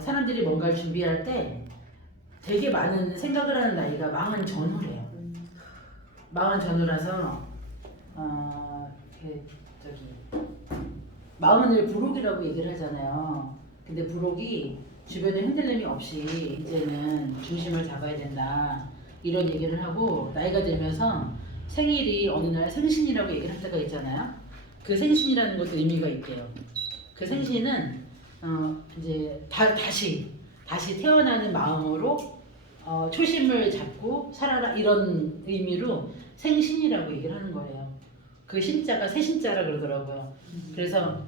사람들이 뭔가를 준비할 때 되게 많은 생각을 하는 나이가 40 전후래요. 40 전후라서 저기 40을 부록이라고 얘기를 하잖아요. 근데 부록이 주변에 흔들림이 없이 이제는 중심을 잡아야 된다 이런 얘기를 하고, 나이가 들면서 생일이 어느 날 생신이라고 얘기를 할 때가 있잖아요. 그 생신이라는 것도 의미가 있대요. 그 생신은 이제 다시 태어나는 마음으로 초심을 잡고 살아라 이런 의미로 생신이라고 얘기를 하는 거예요. 그 신자가 새신자라 그러더라고요. 그래서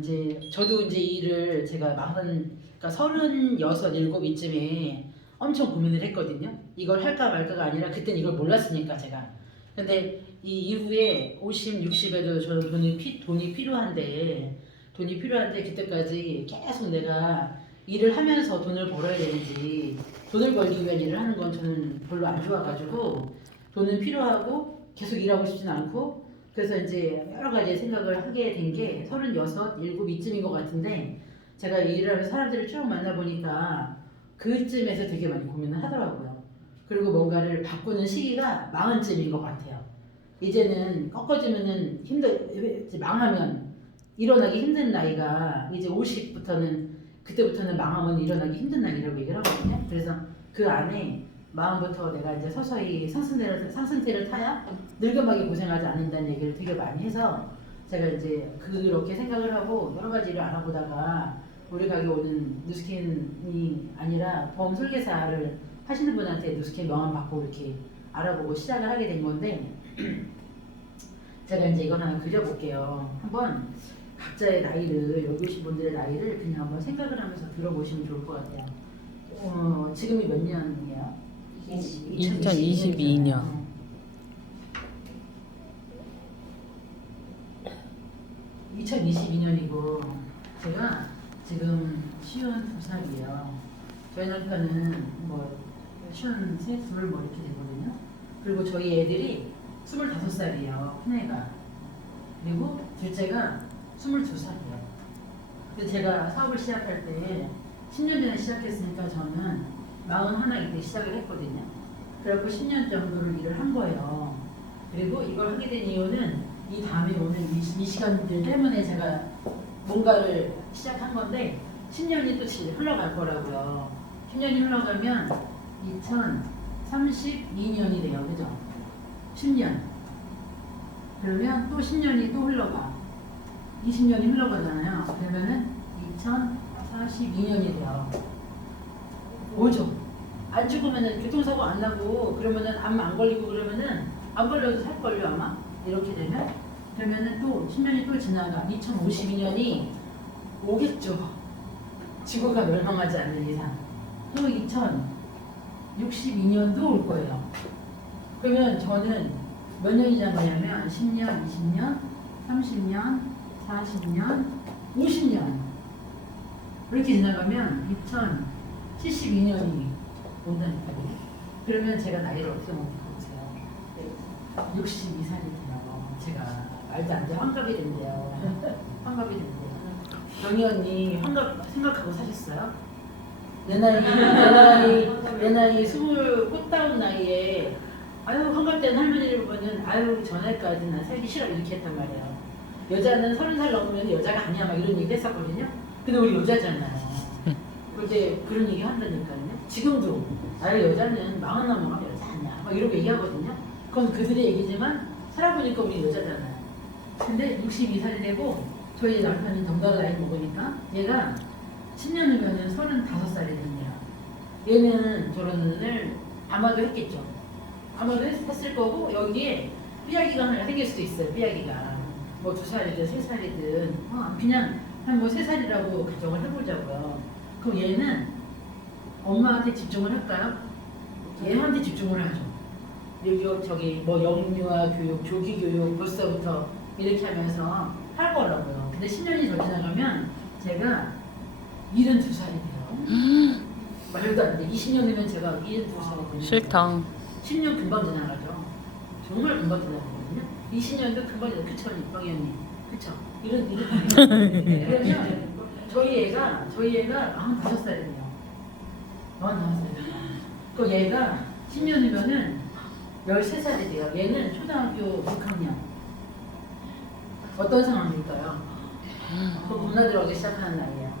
이제 저도 이제 이 일을 제가 36, 7 이쯤에 엄청 고민을 했거든요. 이걸 할까 말까가 아니라 그땐 이걸 몰랐으니까 제가. 근데 이 이후에 50, 60에도 저는 돈이 필요한데 그때까지 계속 내가 일을 하면서 돈을 벌어야 되는지, 돈을 벌기 위한 일을 하는 건 저는 별로 안 좋아가지고 돈은 필요하고 계속 일하고 싶진 않고, 그래서 이제 여러 가지 생각을 하게 된 게 36, 7 이쯤인 것 같은데, 제가 일을 하면서 사람들을 쭉 만나보니까 그쯤에서 되게 많이 고민을 하더라고요. 그리고 뭔가를 바꾸는 시기가 40쯤인 것 같아요. 이제는 꺾어지면은 망하면 일어나기 힘든 나이가 이제 50부터는, 그때부터는 망하면 일어나기 힘든 나이라고 얘기를 하거든요. 그래서 그 안에 마음부터 내가 이제 서서히 상승세를 타야 늙음하게 고생하지 않는다는 얘기를 되게 많이 해서, 제가 이제 그렇게 생각을 하고 여러 가지를 알아보다가 우리 가게 오는 누스킨이 아니라 보험 설계사를 하시는 분한테 누스킨 명함 받고 이렇게 알아보고 시작을 하게 된 건데, 제가 이제 이걸 하나 그려볼게요. 한번 각자의 나이를, 여기 오신 분들의 나이를 그냥 한번 생각을 하면서 들어보시면 좋을 것 같아요. 지금이 몇 년이에요? 2022년. 2022년이고 제가 지금 52살이에요. 저희 남편은 뭐 53, 2 뭐 이렇게 되거든요. 그리고 저희 애들이 25살이에요. 큰애가. 그리고 둘째가 22살이에요. 근데 제가 사업을 시작할 때 10년 전에 시작했으니까 저는 41일 때 시작을 했거든요. 그래갖고 10년 정도를 일을 한 거예요. 그리고 이걸 하게 된 이유는 이 다음에 오늘 이 시간들 때문에 제가 뭔가를 시작한 건데, 10년이 또 흘러갈 거라고요. 10년이 흘러가면 2032년이 돼요. 그죠? 10년. 그러면 또 10년이 또 흘러가. 20년이 흘러가잖아요. 그러면은 2042년이 돼요. 오죠. 안 죽으면은 교통사고 안 나고 그러면은 암 안 걸리고 그러면은 안 걸려도 살걸요 아마. 이렇게 되면 그러면은 또 10년이 또 지나가 2052년이 오겠죠. 지구가 멸망하지 않는 이상. 또 2062년도 올 거예요. 그러면 저는 몇 년이 지나가냐면 10년, 20년, 30년, 40년, 50년 이렇게 지나가면 2072년이 온다니까요. 그러면 제가 나이를 어떻게 먹어보세요? 62살이 돼요. 제가 말도 안 돼. 환갑이 된대요. 환갑이 된대요. 경희 언니 환갑 생각하고 사셨어요? 내 나이 20 꽃다운 나이에 아유 환갑 된 할머니를 보면은 아유 전날까지 난 살기 싫어 이렇게 했단 말이에요. 여자는 30살 넘으면 여자가 아니야 막 이런 얘기 했었거든요. 근데 우리 여자잖아요. 그때 그런 얘기 한다니까요. 지금도 아유 여자는 40 넘으면 여자 아니야 막 이러고 얘기하거든요. 그건 그들의 얘기지만 살아보니까 우리 여자잖아요. 근데 62살이 되고 저희 남편이 덩달아 나이 먹으니까 얘가 10년 후면은 35살이 됩니다. 얘는 결혼을 아마도 했겠죠. 아마도 했을 거고 여기에 삐약이가 하나 생길 수도 있어요. 삐약이가 뭐 2살이든 3살이든 그냥 한 뭐 3살이라고 가정을 해보자고요. 그럼 얘는 엄마한테 집중을 할까요? 얘한테 집중을 하죠. 저기 뭐 영유아 교육, 조기 교육 벌써부터 이렇게 하면서 할 거라고요. 근데 10년이 더 지나가면 제가 72살이 돼요. 말도 안 돼. 20년 되면 제가 72살이 돼요. 싫다. 10년 금방 지나가죠. 정말 금방 지나가거든요. 20년도 금방 지나가요. 그쵸, 병희 언니. 그쵸? 이런 그러면 저희 애가 95살이에요. 45살이에요. 그 얘가 10년 후면은 13살이 돼요. 얘는 초등학교 6학년. 어떤 상황일까요? 그 겁나 들어가기 시작하는 나이에요.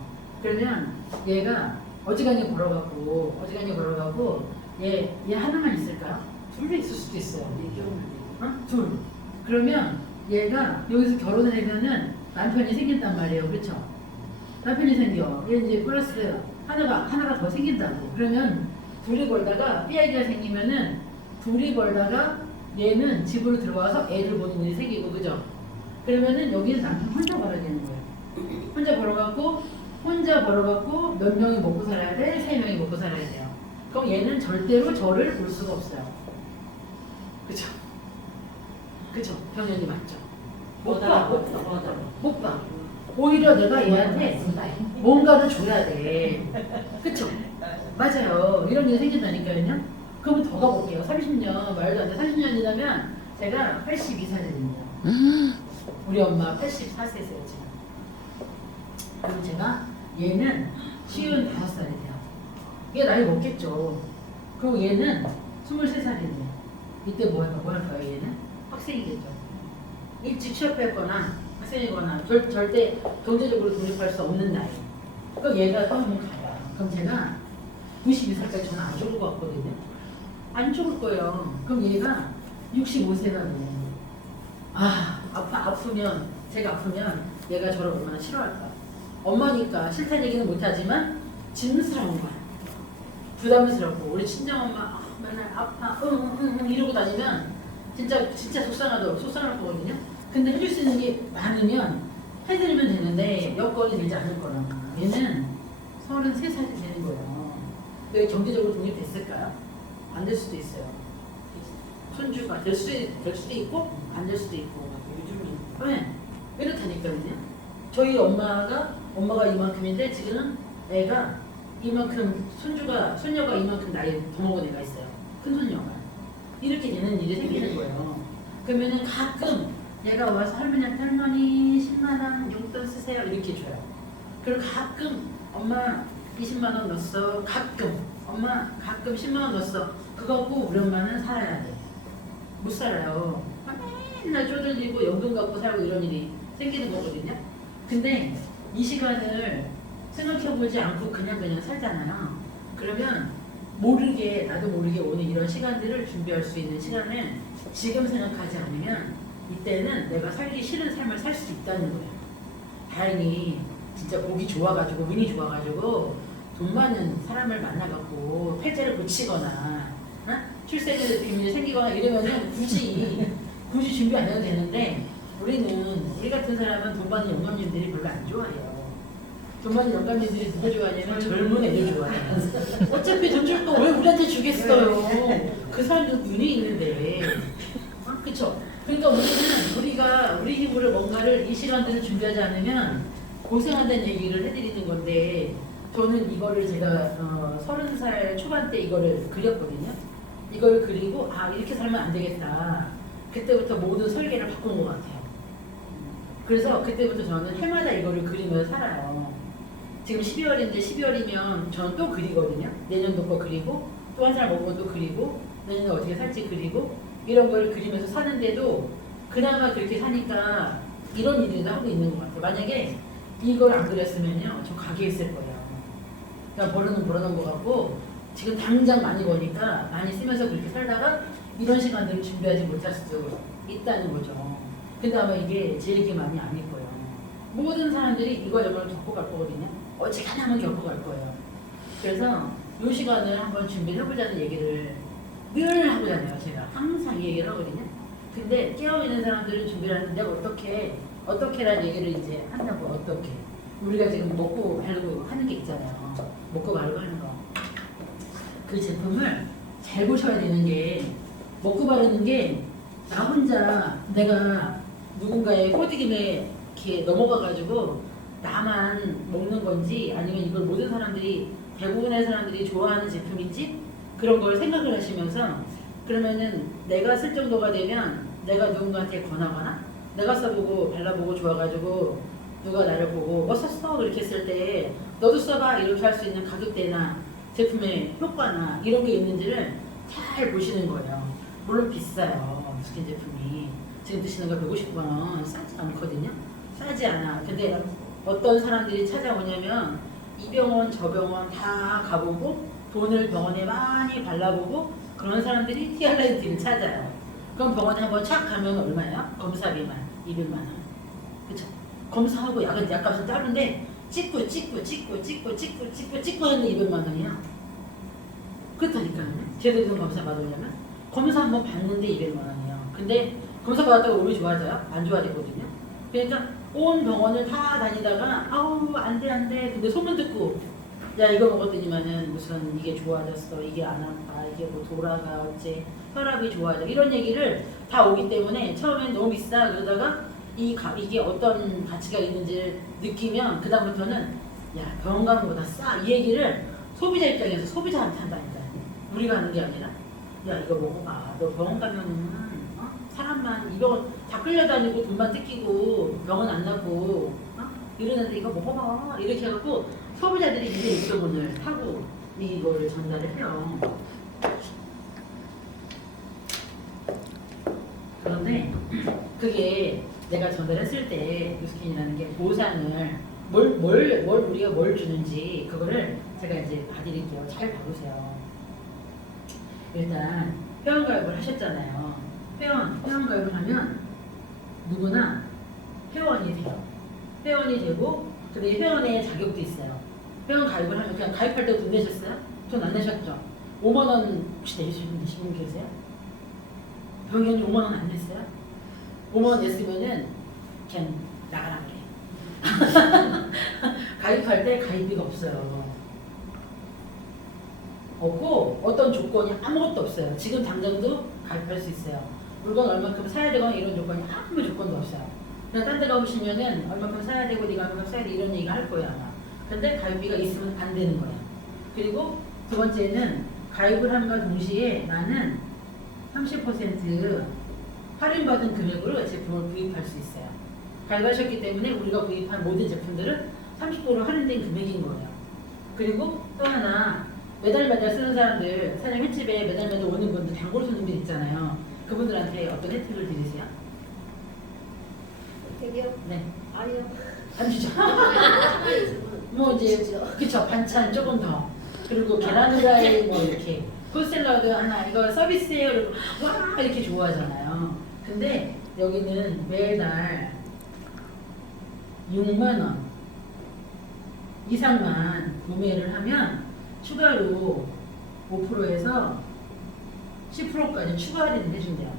그러면 얘가 어지간히 걸어가고 얘 하나만 있을까요? 둘이 있을 수도 있어요. 둘. 그러면 얘가 여기서 결혼을 하면은 남편이 생긴단 말이에요. 그렇죠? 남편이 생겨. 얘 이제 플러스 하나가 더 생긴다고. 그러면 둘이 벌다가 삐아기가 생기면은 둘이 벌다가 얘는 집으로 들어와서 애를 보는 일이 생기고, 그죠? 그러면은 여기는 남편 혼자 벌어야 되는 거예요. 혼자 벌어갖고 몇 명이 먹고 살아야 돼? 3명이 먹고 살아야 돼요. 그럼 얘는 절대로 저를 볼 수가 없어요. 그쵸? 병연이 맞죠? 못 봐. 오히려 내가 얘한테 뭔가를 줘야 돼. 그쵸? 맞아요. 이런 일이 생긴다니까요. 그러면 더 가볼게요. 30년, 말도 안 돼. 30년 지나면 제가 82살입니다. 우리 엄마 84세세요, 지금. 그럼 제가 얘는 55살이 돼요. 얘 나이 먹겠죠. 그리고 얘는 23살이에요. 이때 뭐 할까요, 얘는? 학생이겠죠. 일찍 취업했거나 학생이거나 절대 경제적으로 독립할 수 없는 나이. 그럼 얘가 또 한번 가요. 그럼 제가 92살까지 저는 안 죽을 것 같거든요. 안 죽을 거예요. 그럼 얘가 65세가 돼요. 제가 아프면 얘가 저를 얼마나 싫어할까. 엄마니까 싫다는 얘기는 못하지만 짐스러운 거야. 부담스럽고 우리 친정엄마 맨날 아파 이러고 다니면 진짜 속상할 거거든요. 근데 해줄 수 있는 게 많으면 해드리면 되는데 여건이 되지 않을 거라. 얘는 33살이 되는 거예요. 왜 경제적으로 독립됐을까요? 안 될 수도 있어요. 손주가 될 수도 있고 안 될 수도 있고. 요즘은 이렇다니까요. 저희 엄마가 이만큼인데 지금 애가 이만큼 손녀가 이만큼 나이 더 먹은 애가 있어요. 큰 손녀가. 이렇게 되는 일이 생기는 거예요. 그러면은 가끔 얘가 와서 할머니한테 10만 원 용돈 쓰세요 이렇게 줘요. 그리고 가끔 엄마 20만 원 넣었어. 엄마 가끔 10만 원 넣었어. 그거 갖고 우리 엄마는 살아야 돼. 못 살아요. 맨날 쪼들리고 연금 갖고 살고 이런 일이 생기는 거거든요. 근데 이 시간을 생각해보지 않고 그냥 살잖아요. 그러면 나도 모르게 오는 이런 시간들을 준비할 수 있는 시간을 지금 생각하지 않으면 이때는 내가 살기 싫은 삶을 살 수 있다는 거예요. 다행히 진짜 운이 좋아가지고 돈 많은 사람을 만나갖고 폐재를 고치거나 출생의 비밀이 생기거나 이러면은 굳이 준비 안 해도 되는데 우리 같은 사람은 돈 많은 영감님들이 별로 안 좋아해요. 돈 많은 영감님들이 누가 좋아하냐면 젊은 애들 좋아해요. 어차피 돈 줄 거 왜 우리한테 주겠어요. 그 사람도 눈이 있는데. 그쵸? 그러니까 우리 힘으로 뭔가를 이 시간들을 준비하지 않으면 고생한다는 얘기를 해드리는 건데 저는 이거를 제가 30살 초반 때 이거를 그렸거든요. 이걸 그리고 이렇게 살면 안 되겠다. 그때부터 모든 설계를 바꾼 것 같아요. 그래서 그때부터 저는 해마다 이거를 그리면서 살아요. 지금 12월이면 저는 또 그리거든요. 내년도 거 그리고 또 한 살 먹으면 또 그리고 내년에 어떻게 살지 그리고 이런 걸 그리면서 사는데도 그나마 그렇게 사니까 이런 일을 하고 있는 것 같아요. 만약에 이걸 안 그렸으면요, 저 가게에 있을 거예요. 그러니까 벌어놓은 것 같고 지금 당장 많이 버니까 많이 쓰면서 그렇게 살다가 이런 시간들을 준비하지 못할 수도 있다는 거죠. 근데 아마 이게 제 얘기만이 아닐 거예요. 모든 사람들이 이거 저걸 겪고 갈 거거든요. 어지간하면 겪고 갈 거예요. 그래서 이 시간을 한번 준비를 해보자는 얘기를 늘 하고잖아요. 제가 항상 이 얘기를 하거든요. 근데 깨어있는 사람들은 준비를 하는데 어떻게라는 얘기를 이제 한다고. 어떻게 우리가 지금 먹고 바르고 하는 게 있잖아요. 먹고 바르고 하는 거. 그 제품을 잘 보셔야 되는 게 먹고 바르는 게 나 혼자 내가 누군가의 꼬드김에 이렇게 넘어가가지고 나만 먹는 건지 아니면 이걸 모든 사람들이 대부분의 사람들이 좋아하는 제품인지 그런 걸 생각을 하시면서 그러면은 내가 쓸 정도가 되면 내가 누군가한테 권하거나 내가 써보고 발라보고 좋아가지고 누가 나를 보고 썼어? 그렇게 했을 때 너도 써봐 이렇게 할 수 있는 가격대나 제품의 효과나 이런 게 있는지를 잘 보시는 거예요. 물론 비싸요. 스킨 제품이. 지금 드시는 거 150만 원 싸지 않거든요. 싸지 않아. 근데 어떤 사람들이 찾아오냐면 이 병원 저 병원 다 가보고 돈을 병원에 많이 발라보고 그런 사람들이 티알라이트를 찾아요. 그럼 병원에 한번 착 가면 얼마예요? 검사비만 200만 원. 그쵸? 검사하고 약값은 따른데 찍고 하는데 200만 원이야. 그렇다니까요. 제대로 된 검사 받으려면 검사 한번 받는데 200만 원이에요. 근데 검사 받았다고 몸이 좋아져요? 안 좋아지거든요. 그러니까 온 병원을 다 다니다가 아우 안돼 근데 소문 듣고 야 이거 먹었더니만은 무슨 이게 좋아졌어, 이게 안 아파, 이게 뭐 돌아가 어째 혈압이 좋아져 이런 얘기를 다 오기 때문에 처음엔 너무 비싸 그러다가 이게 어떤 가치가 있는지를 느끼면 그 다음부터는 야 병원 가는 거보다 싸 이 얘기를 소비자 입장에서 소비자한테 한다니까. 우리가 하는 게 아니라 야 이거 먹어봐 너 병원 가면은 사람만 이 병원 다 끌려다니고 돈만 뜯기고 병원 안 나고 이러는데 이거 먹어봐 이렇게 해갖고 소비자들이 이제 입소문을 하고 이거를 전달을 해요. 그런데 그게 내가 전달했을 때 뉴스킨이라는 게 보상을 우리가 뭘 주는지 그거를 제가 이제 봐드릴게요. 잘 봐보세요. 일단 회원가입을 하셨잖아요. 회원가입을 하면 누구나 회원이 돼요. 회원이 되고 근데 회원의 자격도 있어요. 회원 가입을 하면 그냥 가입할 때 돈 내셨어요? 돈 안 내셨죠? 5만 원 혹시 내신 분 계세요? 병원이 5만 원 안 냈어요? 5만 원 냈으면은 그냥 나가라 그래. 가입할 때 가입비가 없어요. 없고 어떤 조건이 아무것도 없어요. 지금 당장도 가입할 수 있어요. 물건 얼마큼 사야 되거나 이런 조건이 아무 조건도 없어요. 그냥 딴 데 가보시면은 얼마큼 사야 되고 네가 얼마큼 사야 돼 이런 얘기가 할 거야 아마. 근데 가입비가 있으면 안 되는 거야. 그리고 두 번째는 가입을 함과 동시에 나는 30% 할인받은 금액으로 제품을 구입할 수 있어요. 가입하셨기 때문에 우리가 구입한 모든 제품들은 30% 할인된 금액인 거예요. 그리고 또 하나 매달 쓰는 사람들 사장님 횟집에 매달 오는 분들 단골 손님들 있잖아요. 그분들한테 어떤 혜택을 드리세요? 혜택이요? 네. 아니요. 안 주죠. 뭐 이제 그쵸 반찬 조금 더 그리고 계란 후라이 뭐 이렇게 풋샐러드 하나 이거 서비스예요. 그리고 와 이렇게 좋아하잖아요. 근데 여기는 매달 6만 원 이상만 구매를 하면 추가로 5%에서 10%까지 추가 할인을 해준대요.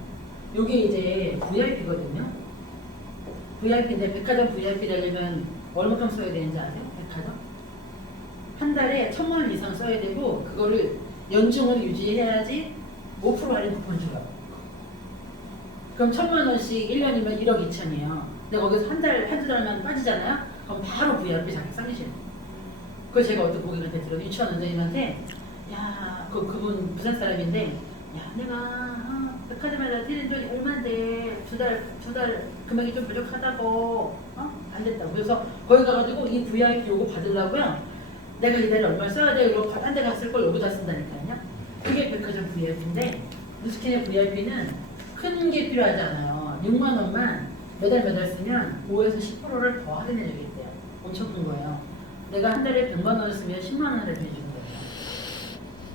이게 이제 VIP거든요. VIP인데 백화점 VIP 되려면 얼마큼 써야 되는지 아세요? 백화점? 한 달에 1,000만 원 이상 써야 되고 그거를 연중을 유지해야지 5% 할인 쿠폰 줘요. 그럼 1,000만 원씩 1년이면 1억 2천이에요. 근데 거기서 한두 달만 빠지잖아요? 그럼 바로 VIP 자격 상이셔요. 그래서 제가 어떤 고객한테 들어도 유치원 원장님한테 야, 그분 부산 사람인데 야, 내가 백화점에다 드린 돈이 얼만데 두 달 금액이 좀 부족하다고 안 됐다고. 그래서 거기 가가지고 이 VIP 요거 받으려고요. 내가 이달에 얼마 써야 돼? 이러고 딴 데 갔을 걸 여기다 쓴다니까요. 그게 백화점 VIP인데 뉴스킨의 VIP는 큰 게 필요하지 않아요. 6만 원만 매달 쓰면 5에서 10%를 더 할인해 주겠대요. 엄청 큰 거예요. 내가 한 달에 100만 원을 쓰면 10만 원 할인해 주는 거예요.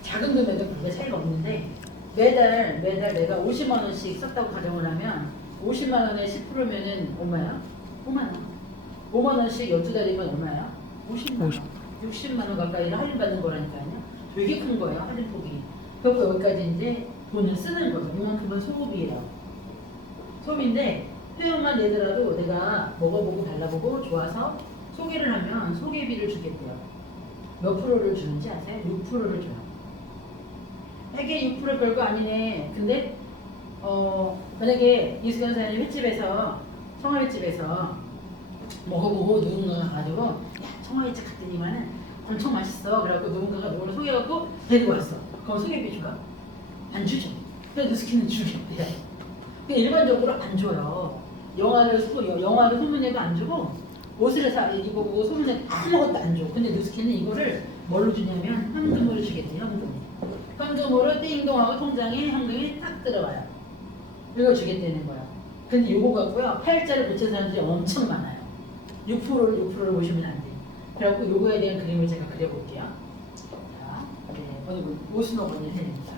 작은 금액은 그게 차이가 없는데 매달 내가 50만 원씩 썼다고 가정을 하면 50만 원에 10%면은 얼마야? 5만 원. 5만 원씩 12달이면 얼마야? 50만 원. 60만 원 가까이를 할인받는 거라니까요. 되게 큰 거예요, 할인폭이. 그리고 여기까지 이제 돈을 쓰는 거죠. 이만큼은 소비예요. 소비인데 회원만 내더라도 내가 먹어보고 발라보고 좋아서 소개를 하면 소개비를 주겠고요. 몇 프로를 주는지 아세요? 6%를 줘요. 이게 6% 별거 아니네. 근데 만약에 이수연 사장님 횟집에서 청아횟집에서 먹어보고 누군가가 가지고 야 청아횟집 갔더니만은 엄청 맛있어. 그래갖고 누군가가 누구를 소개해갖고 데리고 왔어. 그럼 소개비 줄까? 안 주죠. 근데 뉴스킨은 주겠대요. 일반적으로 안 줘요. 영화를 소문내도 안 주고 옷을 이거 보고 소문에 아무것도 안 줘. 근데 누스키는 이거를 뭘로 주냐면 현금으로 주겠대. 현금으로 띵동하고 통장에 현금이 딱 들어가요. 이걸 주겠다는 거야. 근데 요거 갖고요, 팔자를 붙인 사람들이 엄청 많아요. 6%를 보시면 안 돼. 그래갖고 요거에 대한 그림을 제가 그려볼게요. 자, 네, 어디 오순어머니 해냅니다.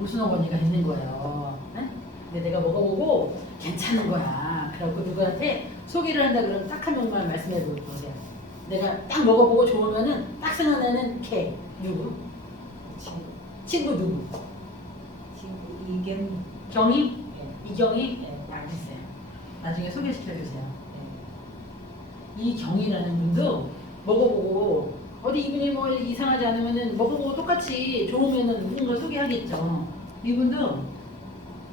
오순어머니가 있는 거예요. 네? 근데 내가 먹어보고 괜찮은 거야. 그래갖고 누구한테 소개를 한다 그러면 딱 한 명만 말씀해 보세요. 내가 딱 먹어보고 좋으면은 딱 생각나는 걔 누구? 친구 누구? 이경. 경희? 네. 이경희? 네, 알겠어요. 나중에 소개시켜주세요. 네. 이 경희라는 분도 먹어보고 어디 이분이 뭐 이상하지 않으면은 먹어보고 똑같이 좋으면은 누군가 소개하겠죠. 이분도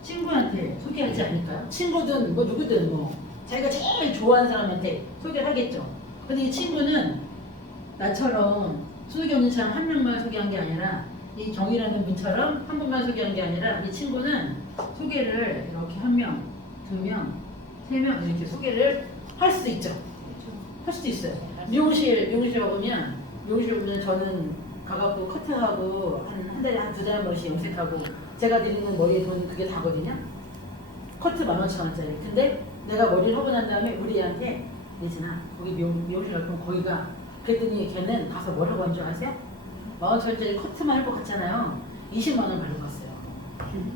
친구한테 소개하지 않을까요? 친구든 뭐 누구든 뭐 자기가 제일 좋아하는 사람한테 소개를 하겠죠. 근데 이 친구는 나처럼 수욱이 언니처럼 한 명만 소개한 게 아니라 이 경이라는 분처럼 한 분만 소개한 게 아니라 이 친구는 소개를 이렇게 한 명, 두 명, 세 명 이렇게 소개를 할 수도 있죠. 할 수도 있어요. 미용실 가보면 저는 가갖고 커트하고 한 달에 한 2달 한 번씩 염색하고 제가 드리는 머리에 돈 그게 다거든요. 커트 15,000원짜리. 근데 내가 머리를 하고 난 다음에 우리 애한테 예진아 거기 미용실 갈 거면 거기 가. 그랬더니 걔는 가서 뭘 하고 한 줄 아세요? 15,000원짜리 커트만 할 것 같잖아요. 20만 원 받고 갔어요.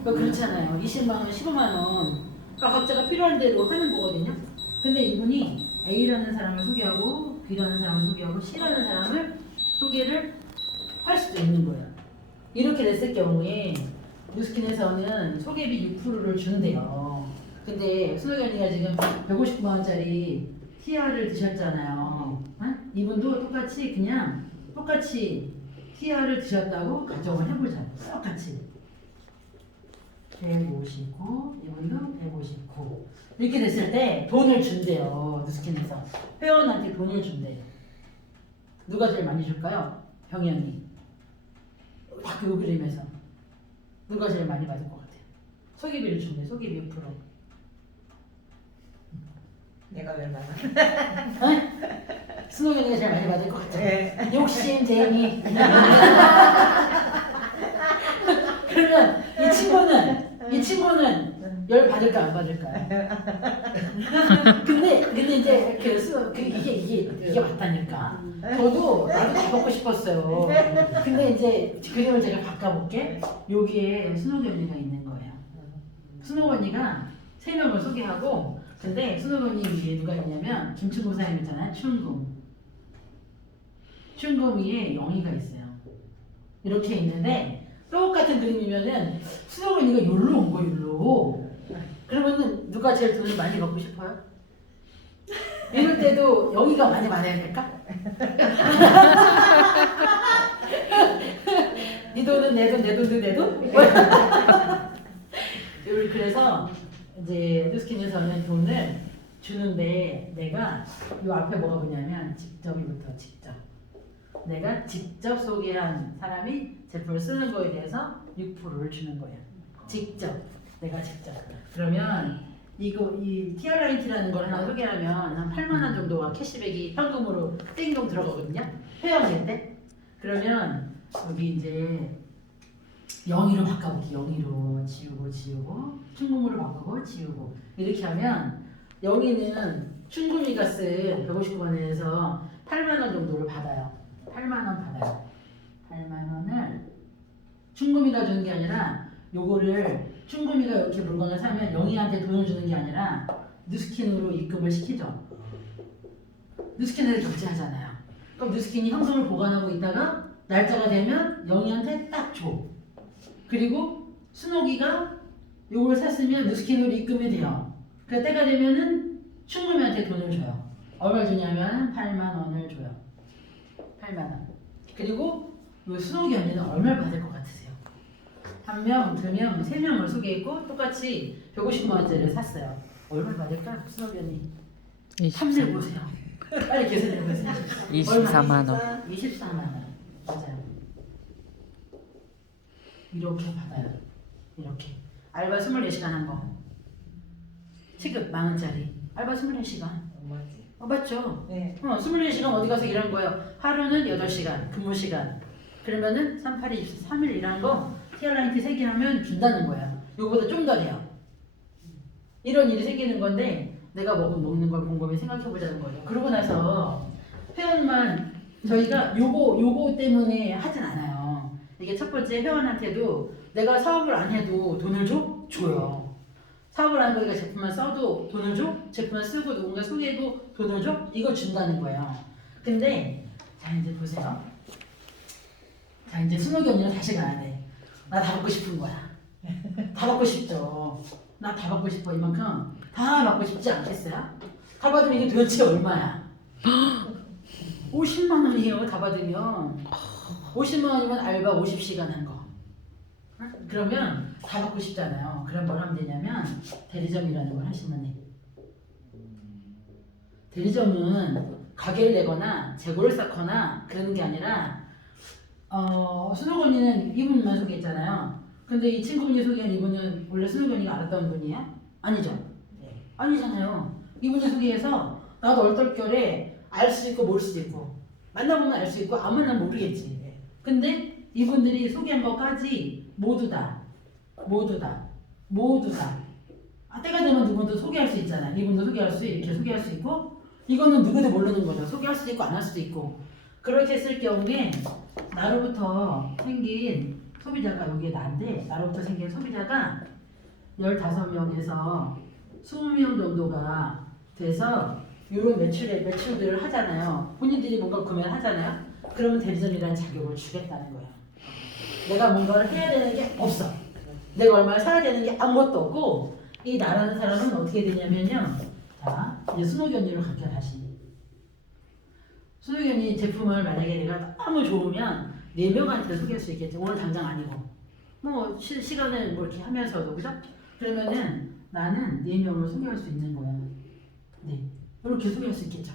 그렇잖아요. 20만 원, 15만 원. 그러니까 각자가 필요한 대로 하는 거거든요. 근데 이분이 A라는 사람을 소개하고 B라는 사람을 소개하고 C라는 사람을 소개를 할 수도 있는 거예요. 이렇게 됐을 경우에 뉴스킨에서는 소개비 6%를 준대요. 근데 수석이 언니가 지금 150만 원짜리 TR을 드셨잖아요. 이분도 똑같이 TR을 드셨다고 가정을 해보자. 똑같이 159, 이분도 159. 이렇게 됐을 때 돈을 준대요. 뉴스킨에서 회원한테 돈을 준대요. 누가 제일 많이 줄까요? 병희 언니. 딱 요 그림에서 누가 제일 많이 받을 것 같아요? 소개비를 준대. 소개비 6%. 내가 얼마나? 스노우언니가 제일 많이 받을 것 같아요. 네. 욕심쟁이. 그러면 이 친구는 열 받을까 안 받을까요? 근데 이제 이게 맞다니까. 나도 다 먹고 싶었어요. 근데 이제 그림을 제가 바꿔볼게. 여기에 스노우 언니가 있는 거예요. 스노우 언니가 3명을 소개하고, 근데 스노우 언니 위에 누가 있냐면 김충금 사님 있잖아요. 충금 위에 영희가 있어요. 이렇게 있는데 똑같은 그림이면은 스노우 언니가 여기로 온 거예요. 여기로. 그러면은 누가 제일 돈을 많이 받고 싶어요? 이럴 때도 영희가 많이 받아야 될까? 네 돈은 내 돈, 내 돈도 내 돈? 그래서 이제 뉴스킨에서는 돈을 주는데 내가 이 앞에 뭐가 뭐냐면 직접이부터 직접. 내가 직접 소개한 사람이 제품을 쓰는 거에 대해서 6%를 주는 거예요. 직접. 내가 직접. 그러면 이 티알라인티라는 걸 하나 소개하면 한 8만 원 정도가 캐시백이 현금으로 띵동 들어가거든요. 회원일 때. 그러면 여기 이제 영희로 바꿔볼게요. 영희로 지우고 충금으로 바꾸고 지우고 이렇게 하면 영희는 충금이가 쓴 159원에서 8만 원 정도를 받아요. 8만 원 받아요. 8만 원을 충금이가 주는 게 아니라 요거를 충금이가 이렇게 물건을 사면 영희한테 돈을 주는 게 아니라 뉴스킨으로 입금을 시키죠. 뉴스킨에서 결제하잖아요. 그럼 뉴스킨이 현금을 보관하고 있다가 날짜가 되면 영희한테 딱 줘. 그리고 순옥이가 요걸 샀으면 뉴스킨으로 입금이 돼요. 그 때가 되면은 충금이한테 돈을 줘요. 얼마 주냐면 8만 원을 줘요. 8만 원. 그리고 요 순옥이 언니는 얼마를 받을 것 같으세요? 1명, 2명, 3명을 소개했고 똑같이 150만 원짜리를 샀어요. 얼마를 받을까? 순옥이 언니. 3일 보세요. 빨리 계산해보세요. 24만 원. 24만 원. 맞아요. 이렇게 받아요. 이렇게. 알바 24시간 한 거. 시급 10,000원짜리. 알바 24시간. 맞지. 맞죠? 네. 24시간 어디 가서 일한 거예요? 하루는 8시간 근무 시간. 그러면은 38일 23일 일한 거 티어라인트 3개 하면 준다는 거야. 요거보다 좀 더 돼요. 이런 일이 생기는 건데 내가 먹는 걸 곰곰이 생각해 보자는 거죠. 그러고 나서 회원만 저희가 요거 때문에 하진 않아요. 이게 첫 번째 회원한테도 내가 사업을 안 해도 돈을 줘? 줘요. 사업을 안 하고 내가 제품만 써도 돈을 줘? 제품만 쓰고 누군가 소개해도 돈을 줘? 이거 준다는 거예요. 근데 자 이제 보세요. 자 이제 순옥이 언니는 다시 가야 돼. 나 다 받고 싶은 거야. 다 받고 싶죠. 나 다 받고 싶어. 이만큼 다 받고 싶지 않겠어요? 다 받으면 이게 도대체 얼마야? 50만 원이에요. 다 받으면 50만 원이면 알바 50시간 한 거. 그러면 다 받고 싶잖아요. 그럼 뭘 하면 되냐면 대리점이라는 걸 하시면 돼. 대리점은 가게를 내거나 재고를 쌓거나 그러는 게 아니라 순옥 언니는 이분만 소개했잖아요. 근데 이 친구분이 소개한 이분은 원래 순옥 언니가 알았던 분이에요? 아니죠? 네. 아니잖아요. 이분이 소개해서 나도 얼떨결에 알 수 있고 모를 수도 있고 만나보면 알 수 있고 안 만나면 모르겠지. 근데 이분들이 소개한 것까지 모두 다 때가 되면 누구도 소개할 수 있잖아. 이분도 소개할 수 이렇게 소개할 수 있고 이거는 누구도 모르는 거죠. 소개할 수도 있고 안 할 수도 있고 그렇게 했을 경우에 나로부터 생긴 소비자가 여기에 나인데 나로부터 생긴 소비자가 15명에서 20명 정도가 돼서 이런 매출들을 하잖아요. 본인들이 뭔가 구매를 하잖아요. 그러면 대리점이라는 자격을 주겠다는 거예요. 내가 뭔가를 해야 되는 게 없어. 내가 얼마를 사야 되는 게 아무것도 없고 이 나라는 사람은 어떻게 되냐면요. 자, 이제 순옥이 언니로 갈게요 다시. 순옥이 언니 제품을 만약에 내가 너무 좋으면 4명한테 소개할 수 있겠죠. 오늘 당장 아니고 뭐 시간을 뭐 이렇게 하면서도 그죠? 그러면은 나는 4명을 소개할 수 있는 거야. 네, 이렇게 소개할 수 있겠죠.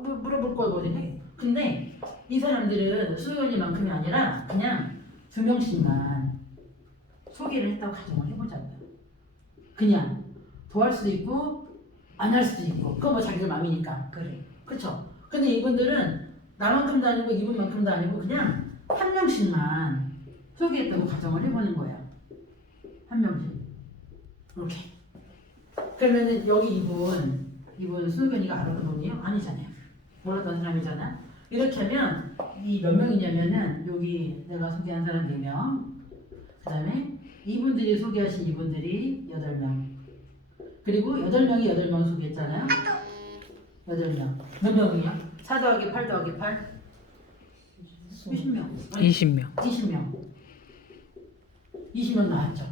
물어볼 거거든요. 근데 이 사람들은 수요일만큼이 아니라 그냥 2명씩만 소개를 했다고 가정을 해보자고요. 그냥 더 할 수도 있고 안 할 수도 있고 그건 뭐 자기들 마음이니까. 그래. 그쵸? 근데 이분들은 나만큼도 아니고 이분만큼도 아니고 그냥 1명씩만 소개했다고 가정을 해보는 거예요. 1명씩 이렇게. 그러면은 여기 이분 수능견이가 알았던 분이에요? 아니잖아요. 몰랐던 사람이잖아. 이렇게 하면 이 몇 명이냐면은 여기 내가 소개한 사람 4명, 그 다음에 이분들이 소개하신 이분들이 8명, 그리고 8명이 8명 소개했잖아요. 8명. 몇 명이요? 4 더하기 8 더하기 8? 20명. 20명. 20명. 20명 나왔죠.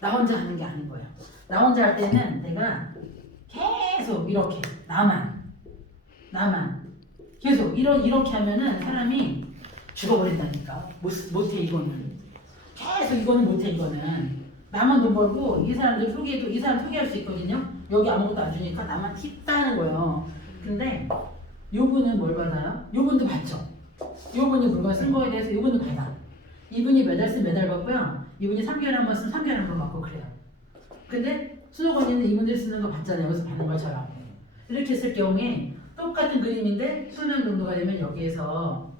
나 혼자 하는 게 아닌 거예요. 나 혼자 할 때는 내가 계속 이렇게 나만 계속 이렇게 하면은 사람이 죽어버린다니까. 못해 이거는. 계속 이거는 못해 이거는. 나만 돈 벌고 이 사람들 소개해도 이 사람 소개할 수 있거든요. 여기 아무것도 안 주니까 나만 팁다는 거예요. 근데 요분은 뭘 받아요? 요분도 받죠. 요분이 물건 쓴 거에 대해서 요분도 받아. 이분이 매달 쓰면 매달 받고요. 이분이 3개월에 한 번 쓰면 3개월에 한 번 받고 그래요. 근데 순옥 언니는 이분들이 쓰는 거 받잖아요. 여기서 받는 것처럼. 이렇게 했을 경우에 똑같은 그림인데 수명 정도가 되면 여기에서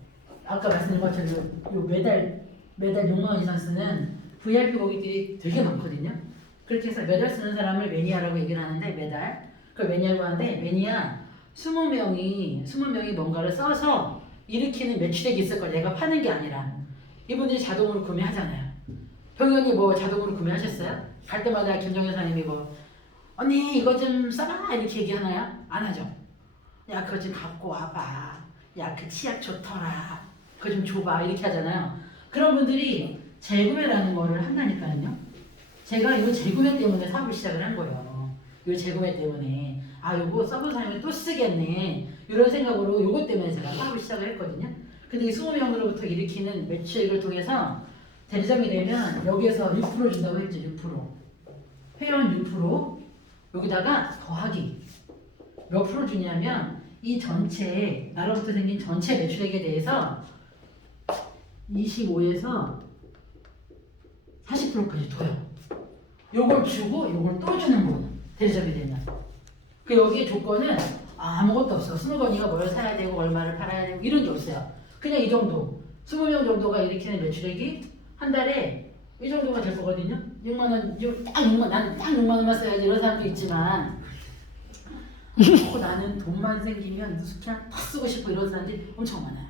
아까 말씀드린 것처럼 요 매달 6만 원 이상 쓰는 VIP 고객들이 되게 많거든요. 그렇게 해서 매달 쓰는 사람을 매니아라고 얘기를 하는데 매달 그걸 매니아라고 하는데 매니아 20명이 뭔가를 써서 일으키는 매출액이 있을 거야. 내가 파는 게 아니라 이분들이 자동으로 구매하잖아요. 병현이 뭐 자동으로 구매하셨어요? 갈 때마다 김정현 사장님이 뭐 언니 이거 좀 써봐 이렇게 얘기하나요? 안 하죠. 야 그거 좀 갖고 와봐. 야 그 치약 좋더라. 그거 좀 줘봐 이렇게 하잖아요. 그런 분들이 재구매라는 거를 한다니까요. 제가 이 재구매 때문에 사업을 시작을 한 거예요. 이 재구매 때문에 아 요거 써본 사람이 또 쓰겠네 이런 생각으로 요거 때문에 제가 사업을 시작을 했거든요. 근데 이 20명으로부터 일으키는 매출액을 통해서 대리점이 되면 여기에서 6% 준다고 했죠. 6% 회원 6% 여기다가 더하기 몇 프로 주냐면 이 전체 나로부터 생긴 전체 매출액에 대해서 25에서 40%까지 둬요. 요걸 주고 요걸 또 주는 분 대리점이 되면. 그 여기에 조건은 아무것도 없어. 스무건이가 뭘 사야 되고 얼마를 팔아야 되고 이런 게 없어요. 그냥 이 정도. 20명 정도가 일으키는 매출액이 한 달에 이 정도가 될 거거든요. 6만 원, 딱 6만, 나는 딱 6만 원만 써야지 이런 사람도 있지만 나는 돈만 생기면 뉴스캔 다 쓰고 싶어 이런 사람들이 엄청 많아요.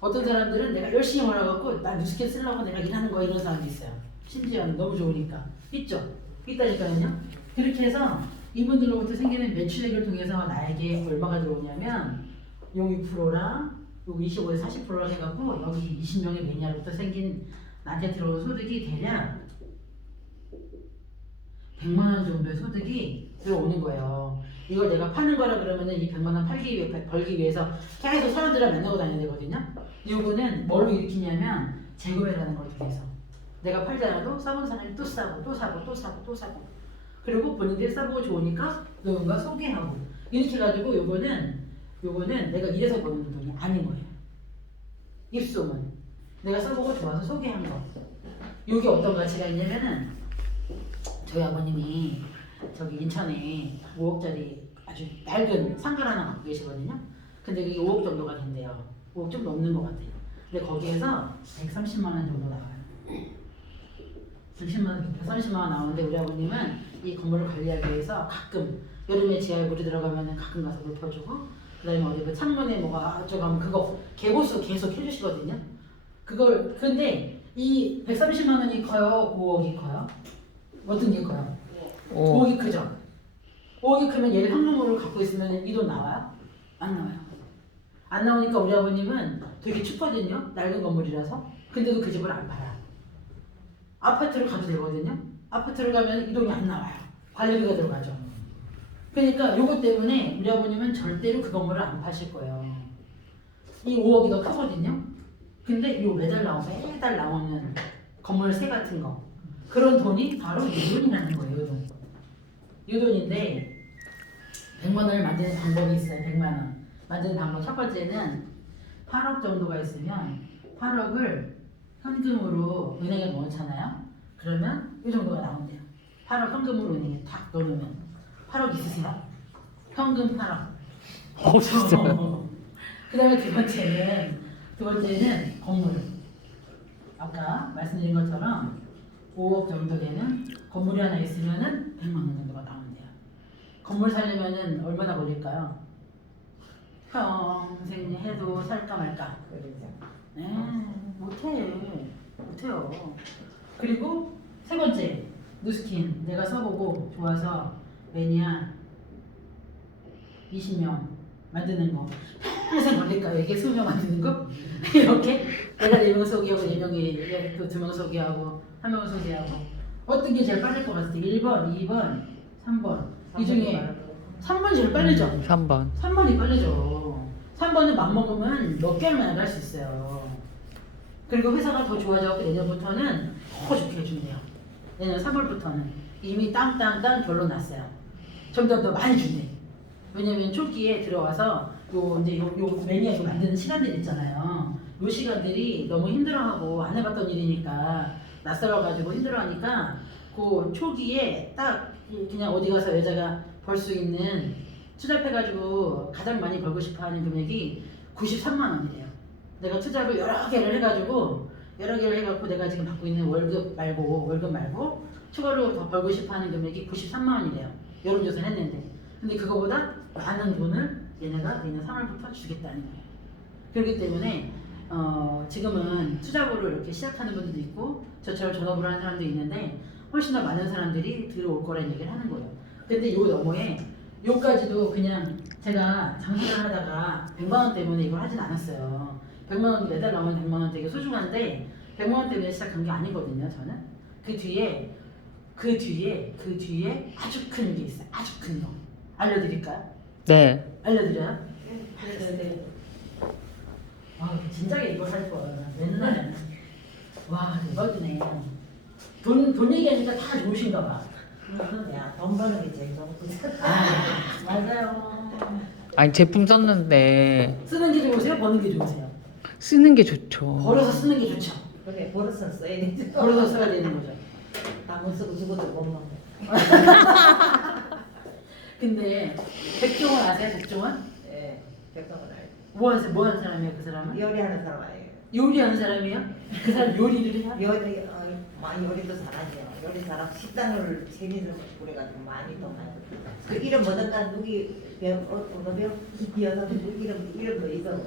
어떤 사람들은 내가 열심히 벌어갖고 나 뉴스캔 쓰려고 내가 일하는 거야 이런 사람도 있어요. 심지어는 너무 좋으니까. 있죠? 있다니까요. 그렇게 해서 이분들로부터 생기는 매출액을 통해서 나에게 얼마가 들어오냐면 요 6%랑 요 25에서 40%랑 해갖고 여기 20명의 매니아로부터 생긴 나한테 들어온 소득이 대략 100만 원 정도의 소득이 들어오는 거예요. 이걸 내가 파는 거라 그러면은 이 100만 원 벌기 위해서 계속 사람들을 만나고 다녀야 되거든요. 요거는 뭘로 일으키냐면 재구매라는 걸 통해서 내가 팔지 않아도 싸본 사람이 또 싸고 또 사고 또 사고 또 사고 그리고 본인들이 싸보고 좋으니까 누군가 소개하고 이렇게 해가지고 요거는 내가 이래서 버는 돈이 아닌 거예요. 입소문 내가 써보고 좋아서 소개한 거. 요게 어떤 가치가 있냐면은 저희 아버님이 저기 인천에 5억짜리 아주 낡은 상가를 하나 갖고 계시거든요. 근데 그게 5억 정도가 된대요. 5억 좀 넘는 것 같아요. 근데 거기에서 130만 원 정도 나와요. 130만 원 나오는데 우리 아버님은 이 건물을 관리하기 위해서 가끔 여름에 지하에 물이 들어가면 가끔 가서 물 퍼주고 그다음에 어디 그 창문에 뭐가 어쩌고 그거 개보수 계속 해주시거든요. 그걸 근데 이 130만 원이 커요? 5억이 커요? 어떤 게 커요? 5억이 크죠? 5억이 크면 얘를 현금으로 갖고 있으면 이 돈 나와요? 안 나와요. 안 나오니까 우리 아버님은 되게 춥거든요. 낡은 건물이라서. 근데도 그 집을 안 팔아. 아파트를 가도 되거든요. 아파트를 가면 이 돈이 안 나와요. 관리비가 들어가죠. 그러니까 요것 때문에 우리 아버님은 절대로 그 건물을 안 파실 거예요. 이 5억이 더 크거든요. 근데 요 매달 나오는 건물세 같은 거 그런 돈이 바로 이 돈이라는 거예요. 이 돈. 이 돈인데 100만 원을 만드는 방법이 있어요. 100만 원 만드는 방법 첫 번째는 8억 정도가 있으면 8억을 현금으로 은행에 넣잖아요. 그러면 이 정도가 나온대요. 8억 현금으로 은행에 탁 넣으면 8억 있으세요? 현금 8억. 진짜요? 그 다음에 두 번째는 건물. 아까 말씀드린 것처럼 5억 정도 되는 건물이 하나 있으면은 100만 원 정도가 나온대요. 건물 살려면은 얼마나 걸릴까요? 평생 해도 살까 말까. 네, 못해요. 그리고 세 번째, 누스킨. 내가 써보고 좋아서 매니아 20명 만드는 거. 평생 걸릴까요? 이게 20명 만드는 거? 이렇게? 내가 4명 소개하고 4명이 또 2명 소개하고 1명 소개하고 어떤 게 제일 빠를 것 같아요? 1번, 2번, 3번. 이 중에 3번이 제일 빠르죠? 3번. 3번이 빠르죠. 3번은 맘먹으면 몇 개월만에 할 수 있어요. 그리고 회사가 더 좋아져서 내년부터는 더 좋게 해준대요. 내년 3월부터는 이미 땅 결론 났어요. 점점 더 많이 준대. 왜냐면 초기에 들어와서 요 매니아 이거 만드는 시간들 있잖아요. 요 시간들이 너무 힘들어하고 안 해봤던 일이니까 낯설어가지고 힘들어하니까 그 초기에 딱 그냥 어디 가서 여자가 벌 수 있는 투잡해가지고 가장 많이 벌고 싶어하는 금액이 93만 원이래요. 내가 투잡을 여러 개를 해가지고 내가 지금 받고 있는 월급 말고 추가로 더 벌고 싶어하는 금액이 93만 원이래요. 여론조사를 했는데 근데 그거보다 많은 돈을 얘네가 내년 3월부터 주겠다는 거예요. 그렇기 때문에 지금은 투잡으로 이렇게 시작하는 분들도 있고 저처럼 전업으로 하는 사람도 있는데 훨씬 더 많은 사람들이 들어올 거라는 얘기를 하는 거예요. 근데 요 너머에 요까지도 그냥 제가 장사를 하다가 100만 원 때문에 이걸 하진 않았어요. 100만 원 매달 나오면 100만 원 되게 소중한데 100만 원 때문에 시작한 게 아니거든요. 저는 그 뒤에 아주 큰 게 있어요. 아주 큰 거. 알려드릴까요? 네. 알려드려요? 네. 아, 진작에 이걸 할 걸. 맨날. 와, 대박이네. 돈 얘기하니까 다 좋으신가 봐. 야, 돈 버는 게 제일 좋고. 아, 맞아요. 아니 제품 썼는데 쓰는 게 좋으세요? 버는 게 좋으세요? 쓰는 게 좋죠. 벌어서 쓰는 게 좋죠. 그래, 버릇은 써야 되지. 벌어서 써야 되는 거죠. 다 못 쓰고 죽어도 못 먹어. 근데 백종원 아세요? 백종원? 예, 백성은 알죠. 뭐 하는 사람이에요 그 사람은? 요리하는 사람 아니에요. 요리하는 사람이에요? 그 사람 요리를 해요? 요리 많이 요리도 잘하죠. 요리 잘하고 식당을 재미있는 그래가지고 많이 또 가요. 그 이름 뭐든가 누기 어느 배우 여자 누구 이름도 있어.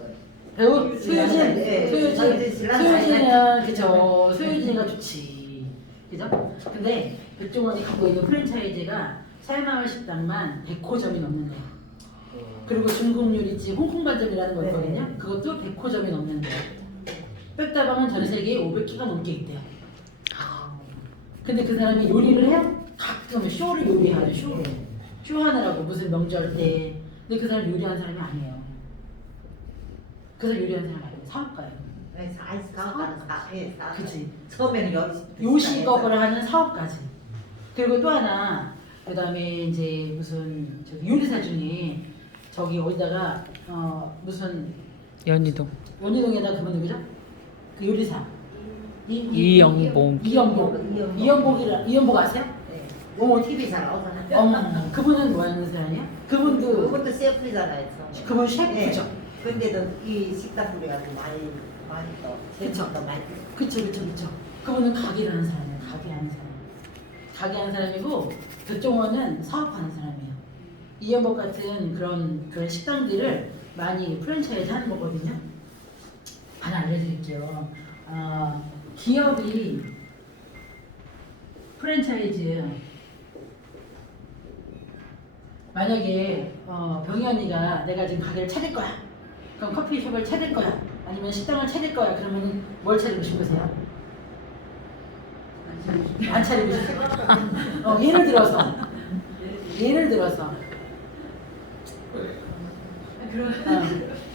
배우 소유진, 네, 소유진, 신랑 소유진이야, 그죠? 소유진이가 좋지, 그죠? 근데 백종원이 갖고 있는 프랜차이즈가 사회마을 식당만 100호점이 넘는데, 그리고 중국 요리집 홍콩반점이라는 거 네. 있거든요. 그것도 100호점이 넘는데, 백다방은 전 세계에 500개가 넘게 있대요. 근데 그 사람이 요리를 해요? 가끔 쇼를 요리하는 쇼를 쇼하느라고 무슨 명절 때. 근데 그 사람 요리하는 사람이 아니에요. 그 사람 요리하는 사람 아니에요. 사업가예요. 아이스 가는 카페 그치. 처음에는 요식업을 하는 사업가지. 그리고 또 하나, 그 다음에 이제 무슨 저기 요리사 중에 저기 어디다가 무슨 연희동. 원희동에다 그분 누구죠? 그 요리사 이영복. 이영복 아세요? 네. 어, TV 잘 나오잖아. 그분은 뭐 하는 사람이야? 그분도 그것도 셰프잖아요. 처음에. 그분 셰프죠. 네. 근데도 이 식당 소리가지고 많이 또 그쵸. 재미도 많이. 그쵸. 그분은 가게를 하는 사람이에요. 가게 하는 사람이고 백종원은 사업하는 사람이에요. 이영복 같은 그런 식당들을 많이 프랜차이즈 하는 거거든요. 하나 알려드릴게요. 기업이 프랜차이즈 만약에 병희 언니가 내가 지금 가게를 차릴 거야. 그럼 커피숍을 차릴 거야. 아니면 식당을 차릴 거야. 그러면 뭘 차리고 싶으세요? 안 차리고 싶어. 예를 들어서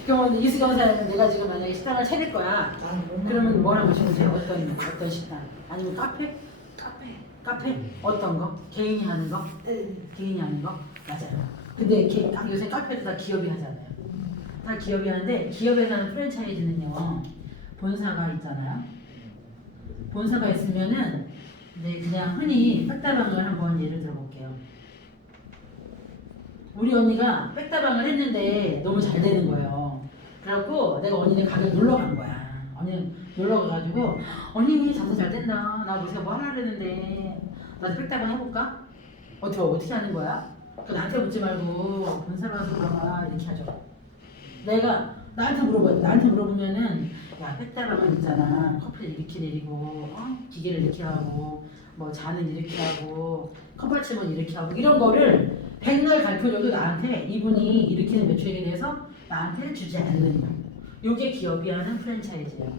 그러면 이수경 사장은 내가 지금 만약에 식당을 차릴 거야. 그러면 뭘 하고 싶으세요? 어떤 식당? 아니면 카페? 카페? 어떤 거? 개인이 하는 거? 개인이 하는 거? 맞아요. 근데 요새 카페도 다 기업이 하잖아요. 다 기업이 하는데 기업에서 하는 프랜차이즈는요. 본사가 있잖아요. 본사가 있으면은 그냥 흔히 백다방을 한번 예를 들어볼게요. 우리 언니가 백다방을 했는데 너무 잘 되는 거예요. 그래갖고 내가 언니네 가게 놀러 간 거야. 언니 놀러 가가지고 언니 장사 잘 된다. 나 요새 뭐 하려고 했는데 나도 백다방 해볼까? 어떻게 하는 거야? 그 나한테 묻지 말고 본사로 와서 물어봐. 이렇게 하죠. 내가 나한테 물어보면은 야 백다방은 있잖아. 커피를 이렇게 내리고 기계를 이렇게 하고 뭐 잔은 이렇게 하고 컵받침은 이렇게 하고 이런 거를 백날 가르쳐줘도 나한테 이분이 이렇게는 매출에 대해서 나한테 주지 않는 거. 요게 기업이 하는 프랜차이즈예요.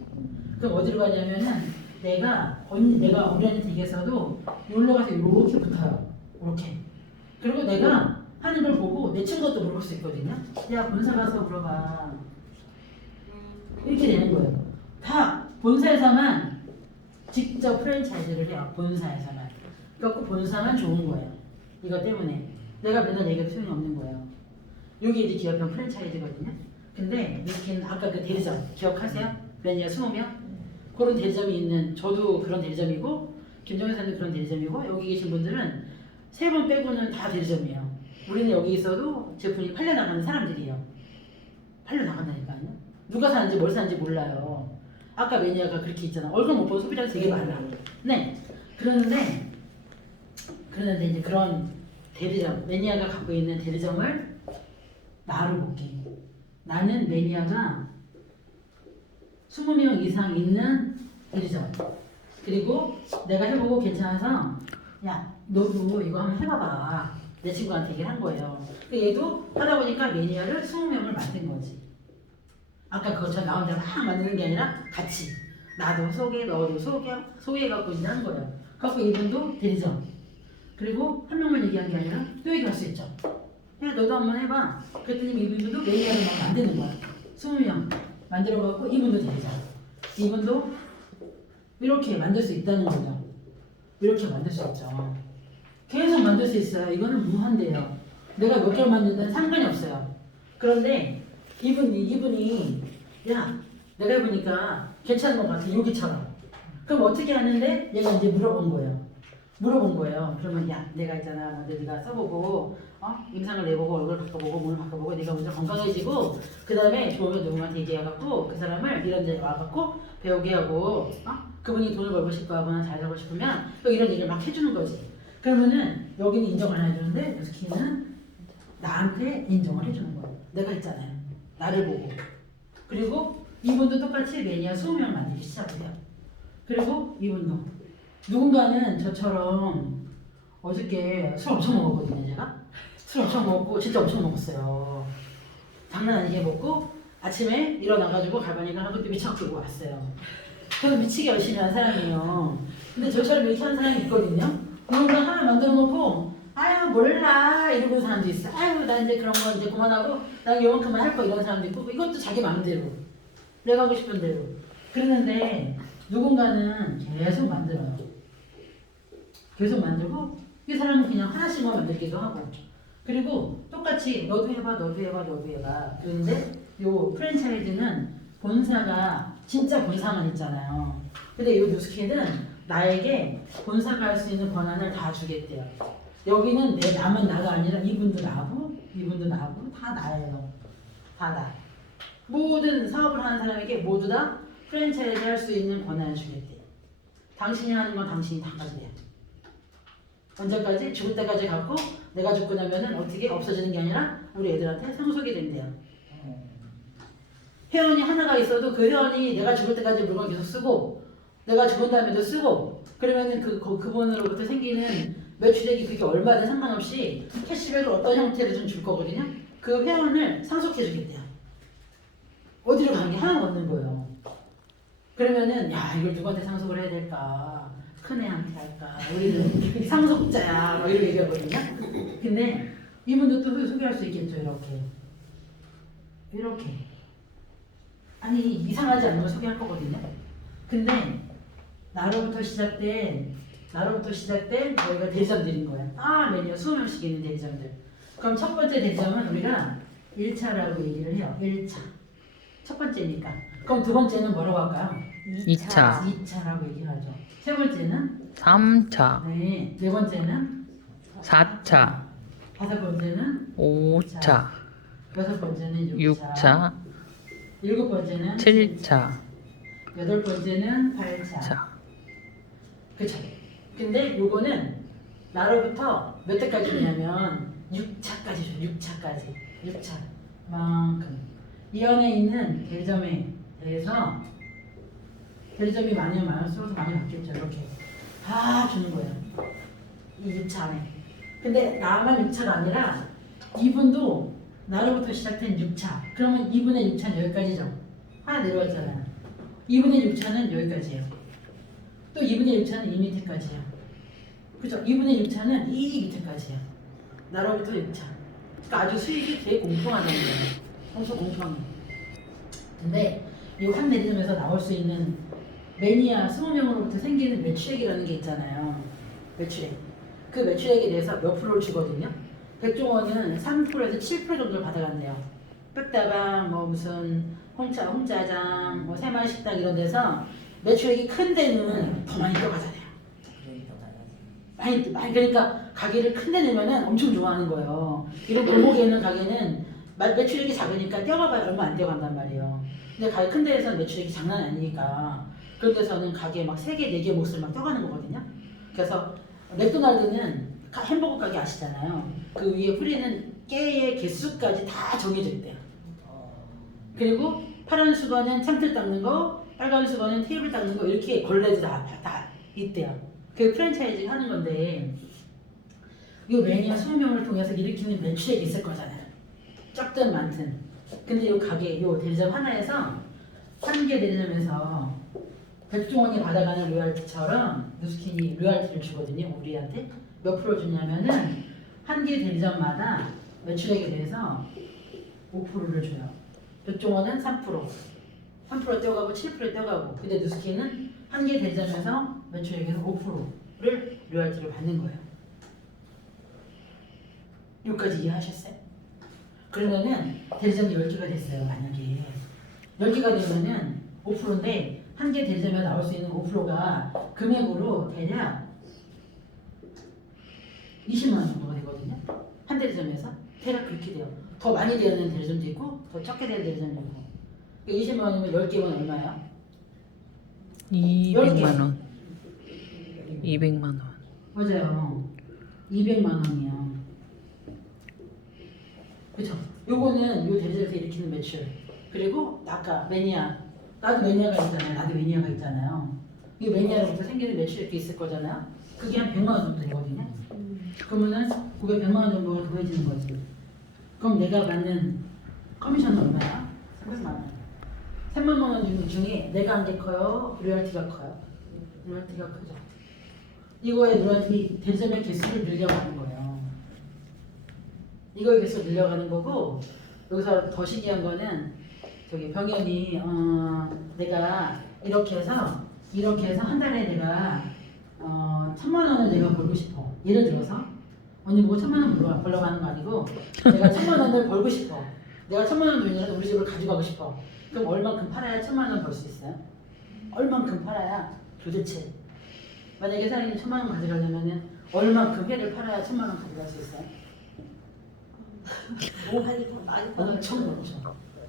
그럼 어디로 가냐면은 내가 우리 언니한테 얘기해서도 놀러 가서 이렇게 붙어요. 이렇게. 그리고 내가 하는 걸 보고 내 친구도 물어볼 수 있거든요. 야 본사 가서 물어봐. 이렇게 되는 거예요. 다 본사에서만 직접 프랜차이즈를 해요. 본사에서만. 그래갖고 본사만 좋은 거예요. 이거 때문에. 내가 맨날 얘기해도 소용이 없는 거예요. 여기 이제 기업형 프랜차이즈거든요. 근데 이렇게 아까 그 대리점 기억하세요? 매니아 20명? 그런 대리점이 있는 저도 그런 대리점이고 김정혜 사장도 그런 대리점이고 여기 계신 분들은 3번 빼고는 다 대리점이에요. 우리는 여기 있어도 제품이 팔려나가는 사람들이에요. 팔려나간다니까요. 누가 사는지 뭘 사는지 몰라요. 아까 매니아가 그렇게 있잖아. 얼굴 못 보는 소비자가 되게 많아. 네. 그러는데 이제 그런 대리점, 매니아가 갖고 있는 대리점을 나를 볼게. 나는 매니아가 20명 이상 있는 대리점. 그리고 내가 해보고 괜찮아서 야 너도 이거 한번 해봐봐. 내 친구한테 얘기를 한 거예요. 얘도 하다 보니까 매니아를 20명을 만든 거지. 아까 그것처럼 나 혼자 막 만드는 게 아니라 같이 나도 소개, 너도 소개해갖고 이제 한 거예요. 그래서 이분도 대리점. 그리고 한 명만 얘기한 게 아니라 또 얘기할 수 있죠. 야 너도 한번 해봐. 그랬더니 이분도 매니아를 막 만드는 거야. 20명 만들어갖고 이분도 대리점. 이분도 이렇게 만들 수 있다는 거죠. 이렇게 만들 수 있죠. 계속 만들 수 있어요. 이거는 무한대예요. 내가 몇 개를 만들든 상관이 없어요. 그런데 이분이 야 내가 해보니까 괜찮은 것 같아. 여기처럼. 그럼 어떻게 하는데 얘가 이제 물어본 거예요. 물어본 거예요. 그러면 야 내가 있잖아 먼저 네가 써보고 임상을 내보고 얼굴 바꿔보고 몸을 바꿔보고 네가 먼저 건강해지고 그 다음에 좋으면 누구한테 얘기해갖고 그 사람을 이런 데 와갖고 배우게 하고 그분이 돈을 벌고 싶어 하거나 잘 살고 싶으면 또 이런 얘기를 막 해주는 거지. 그러면은 여기는 인정을 안 해주는데 누스키는 나한테 인정을 해주는 거예요. 내가 있잖아요. 나를 보고. 그리고 이분도 똑같이 매니아 20명 만들기 시작을 해요. 그리고 이분도 누군가는 저처럼 어저께 술 엄청 먹었거든요. 제가 술 엄청 먹고 진짜 엄청 먹었어요. 장난 아니게 먹고 아침에 일어나가지고 갈바니까 하고 또 미쳐갖고 왔어요. 저는 미치게 열심히 한 사람이에요. 근데 저처럼 이렇게 하는 사람이 있거든요. 뭔가 하나 만들어 놓고 아유 몰라 이러는 사람도 있어. 아유 나 이제 그런 거 이제 그만하고 나 요만큼만 할 거 이런 사람도 있고 이것도 자기 마음대로 내가 하고 싶은 대로 그러는데 누군가는 계속 만들어요. 계속 만들고 이 사람은 그냥 하나씩만 만들기도 하고 그리고 똑같이 너도 해봐 너도 해봐 너도 해봐 그런데 요 프랜차이즈는 본사가 진짜 본사만 있잖아요. 근데 이 뉴스키는 나에게 본사가 할 수 있는 권한을 다 주겠대요. 여기는 내 남은 나가 아니라 이분도 나고 이분도 나고 다 나예요. 다 나. 모든 사업을 하는 사람에게 모두 다 프랜차이즈 할 수 있는 권한을 주겠대요. 당신이 하는 건 당신이 다 가져야 돼. 언제까지? 죽을 때까지 갖고 내가 죽고 나면은 어떻게 없어지는 게 아니라 우리 애들한테 상속이 된대요. 회원이 하나가 있어도 그 회원이 내가 죽을 때까지 물건 계속 쓰고 내가 죽은 다음에도 쓰고 그러면은 그분으로부터 생기는 매출액이 그게 얼마든 상관없이 캐시백을 어떤 형태로든 줄 거거든요. 그 회원을 상속해 주겠대요. 어디로 가는 게 하나도 없는 거예요. 그러면은 야 이걸 누구한테 상속을 해야 될까? 큰 애한테 할까? 우리는 상속자야. 뭐 이런 얘기하거든요. 근데 이분도 또 소개할 수 있겠죠. 이렇게. 아니 이상하지 않은 걸 소개할 거거든요. 근데 나로부터 시작된 저희가 대리점들인 거예요. 매니아 20명씩 있는 대리점들. 그럼 첫 번째 대리점은 우리가 1차라고 얘기를 해요. 1차. 첫 번째니까. 그럼 두 번째는 뭐라고 할까요? 2차, 2차라고 얘기하죠. 세 번째는 3차, 네 번째는 4차, 다섯 번째는 5차, 여섯 번째는 6차, 일곱 번째는 7차, 여덟 번째는 8차. 차. 그쵸? 근데 요거는 나로부터 몇 대까지냐면 6차까지죠. 6차. 만큼. 이 안에 있는 대리점에 대해서 대리점이 많으면 많을수록 많이 받겠죠. 이렇게 다 주는 거예요. 이 6차 안에. 근데 나만 6차가 아니라 이분도 나로부터 시작된 6차. 그러면 이분의 6차는 여기까지죠. 하나 내려왔잖아요. 이분의 6차는 여기까지예요. 또 이분의 6차는 이 밑에까지예요. 그죠? 이분의 6차는 이 밑에까지예요. 나로부터 6차. 그러니까 아주 수익이 되게 공평하다는 거예요. 엄청 공평해. 근데 이 한 대리점에서 나올 수 있는 매니아 20명으로부터 생기는 매출액이라는 게 있잖아요. 매출액. 그 매출액에 대해서 몇 프로를 주거든요. 백종원은 3%에서 7% 정도를 받아간대요. 백다방, 뭐 무슨 홍짜장, 뭐 새마을식당 이런 데서 매출액이 큰 데는 더 많이 떠가잖아요. 많이 그러니까 가게를 큰 데 내면은 엄청 좋아하는 거예요. 이런 골목에 있는 가게는 매출액이 작으니까 떼어가봐야 얼마 안 떼어간단 말이에요. 근데 가게 큰 데에서는 매출액이 장난이 아니니까 그런 데서는 가게 막 3개, 4개 몫을 막 떼어가는 거거든요. 그래서 맥도날드는 햄버거 가게 아시잖아요. 그 위에 뿌리는 깨의 개수까지 다 정해져 있대요. 그리고 파란 수건은 창틀 닦는 거, 빨간 수건은 테이블 닦는 거 이렇게 걸레도 다 있대요. 그게 프랜차이즈 하는 건데 이 매니아 20명을 통해서 일으키는 매출액이 있을 거잖아요. 적든 많든. 근데 이 가게, 이 대리점 하나에서 한 개 대리점에서 백종원이 받아가는 로얄티처럼 누스킨이 로얄티를 주거든요. 우리한테 몇 프로 주냐면은 한 개 대리점마다 매출액에 대해서 5%를 줘요. 백종원은 3% 떼어가고 7% 떼어가고. 근데 누스킨은 한 개 대리점에서 매출액에서 5%를 로얄티를 받는 거예요. 여기까지 이해하셨어요? 그러면은 대리점이 10개가 됐어요. 만약에 10개가 되면은 5%인데 한 개 대리점에 나올 수 있는 5%가 금액으로 대략 20만 원 정도가 되거든요. 한 대리점에서 대략 그렇게 돼요. 더 많이 되는 대리점도 있고 더 적게 되는 대리점도 있고. 20만 원이면 10개면 얼마예요? 200만 원. 200만 원. 맞아요. 200만 원이요. 그렇죠. 요거는 요 대리점에서 일으키는 매출. 그리고 아까 매니아. 나도 매니아가 있잖아요. 나도 매니아가 있잖아요. 이 매니아로부터 생기는 매출이 이렇게 있을 거잖아요. 그게 한 100만 원 정도 되거든요. 그러면은 그게 100만 원 정도가 더해지는 거지. 그럼 내가 받는 커미션은 얼마야? 300만 원. 300만 원 중에 내가 한 게 커요? 로열티가 커요? 로열티가 크죠. 이거의 로열티 대점의 개수를 늘려가는 거예요. 이거의 개수를 늘려가는 거고 여기서 더 신기한 거는 저기 병현이 내가 이렇게 해서 한 달에 내가 1,000만 원을 내가 벌고 싶어. 예를 들어서 언니 보고 1,000만 원 벌려고 하는 거 아니고 내가 1,000만 원을 벌고 싶어. 내가 1,000만 원 돈이라도 우리 집을 가져가고 싶어. 그럼 얼만큼 팔아야 1,000만 원 벌 수 있어요? 얼만큼 팔아야 도대체 만약에 사장님이 1,000만 원 가져가려면은 얼만큼 회를 팔아야 1,000만 원 가져갈 수 있어요?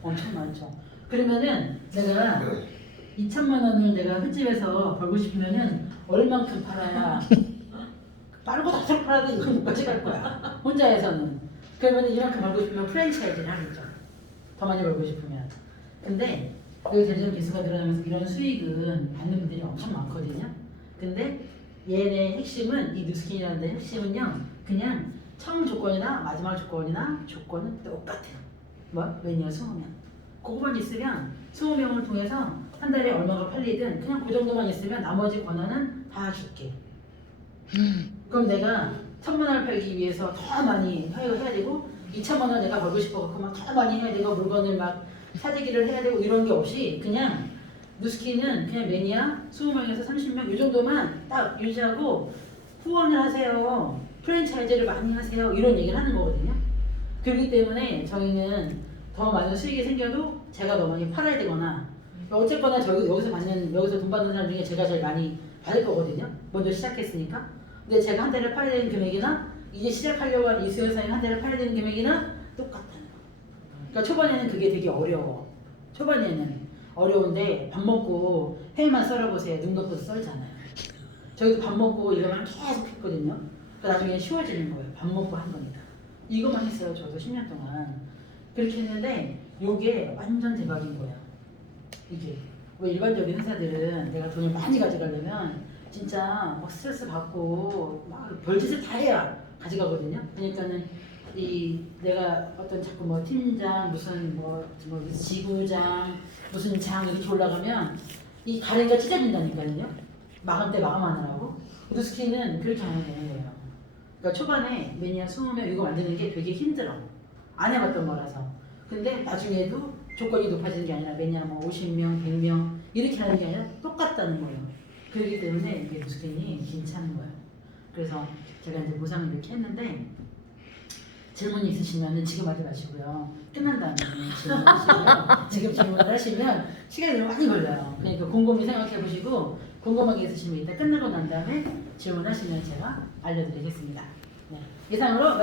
엄청 많죠. 그러면은 내가 2,000만 원을 내가 횟집에서 벌고 싶으면은 얼만큼 팔아야 빠르고 다들 팔아도 이건 못 가져갈 거야. 혼자에서는. 그러면 이만큼 벌고 싶으면 프랜차이즈를 하겠죠. 더 많이 벌고 싶으면. 근데 그 대리점 개수가 늘어나면서 이런 수익은 받는 분들이 엄청 많거든요. 근데 얘네 핵심은 이 뉴스킨이라는 데 핵심은요. 그냥 처음 조건이나 마지막 조건이나 조건은 똑같아요. 뭐? 매니아 20명. 그거만 있으면 20명을 통해서 한 달에 얼마가 팔리든 그냥 그 정도만 있으면 나머지 권한은 다 줄게. 그럼 내가 1,000만 원을 팔기 위해서 더 많이 해야 되고 2,000만 원을 내가 벌고 싶어 그러면 더 많이 해야 되고 물건을 막 사재기를 해야 되고 이런 게 없이 그냥 뉴스킨은 그냥 매니아 20명에서 30명 이 정도만 딱 유지하고 후원을 하세요. 프랜차이즈를 많이 하세요. 이런 얘기를 하는 거거든요. 그렇기 때문에 저희는 더 많은 수익이 생겨도 제가 더 많이 팔아야 되거나 어쨌거나 여기서 돈 받는 사람 중에 제가 제일 많이 받을 거거든요. 먼저 시작했으니까. 근데 제가 한 달에 팔아야 되는 금액이나 이제 시작하려고 하는 이수연사님 한 달에 팔아야 되는 금액이나 똑같다는 거. 그러니까 초반에는 그게 되게 어려워. 초반에는 어려운데 밥 먹고 회만 썰어보세요. 눈 덮어서 썰잖아요. 저희도 밥 먹고 이거만 계속 했거든요. 그러니까 나중에 쉬워지는 거예요. 밥 먹고 한 거니까. 이것만 했어요. 저도 10년 동안. 그렇게 했는데 이게 완전 대박인 거야. 이게. 왜 일반적인 회사들은 내가 돈을 많이 가져가려면 진짜 막 스트레스 받고 막 별짓을 다 해야 가져가거든요. 그러니까는 이 내가 어떤 자꾸 뭐 팀장 무슨 뭐 지부장 무슨 장 이렇게 올라가면 이 가래가 찢어진다니까요. 마감 때 마감하느라고. 뉴스킨은 그렇게 하면 되는 거예요. 그러니까 초반에 매니아 20명 이거 만드는 게 되게 힘들어. 안 해봤던 거라서. 근데 나중에도 조건이 높아지는 게 아니라 매니아 뭐 50명, 100명 이렇게 하는 게 아니라 똑같다는 거예요. 그렇기 때문에 이게 뉴스킨이 괜찮은 거예요. 그래서 제가 이제 보상을 이렇게 했는데 질문 있으시면 지금 하지 마시고요. 끝난 다음에 질문하시고요. 지금 질문을 하시면 시간이 너무 많이 걸려요. 그러니까 곰곰이 생각해 보시고 궁금한 게 있으시면 이따 끝나고 난 다음에 질문하시면 제가 알려드리겠습니다. 네. 이상으로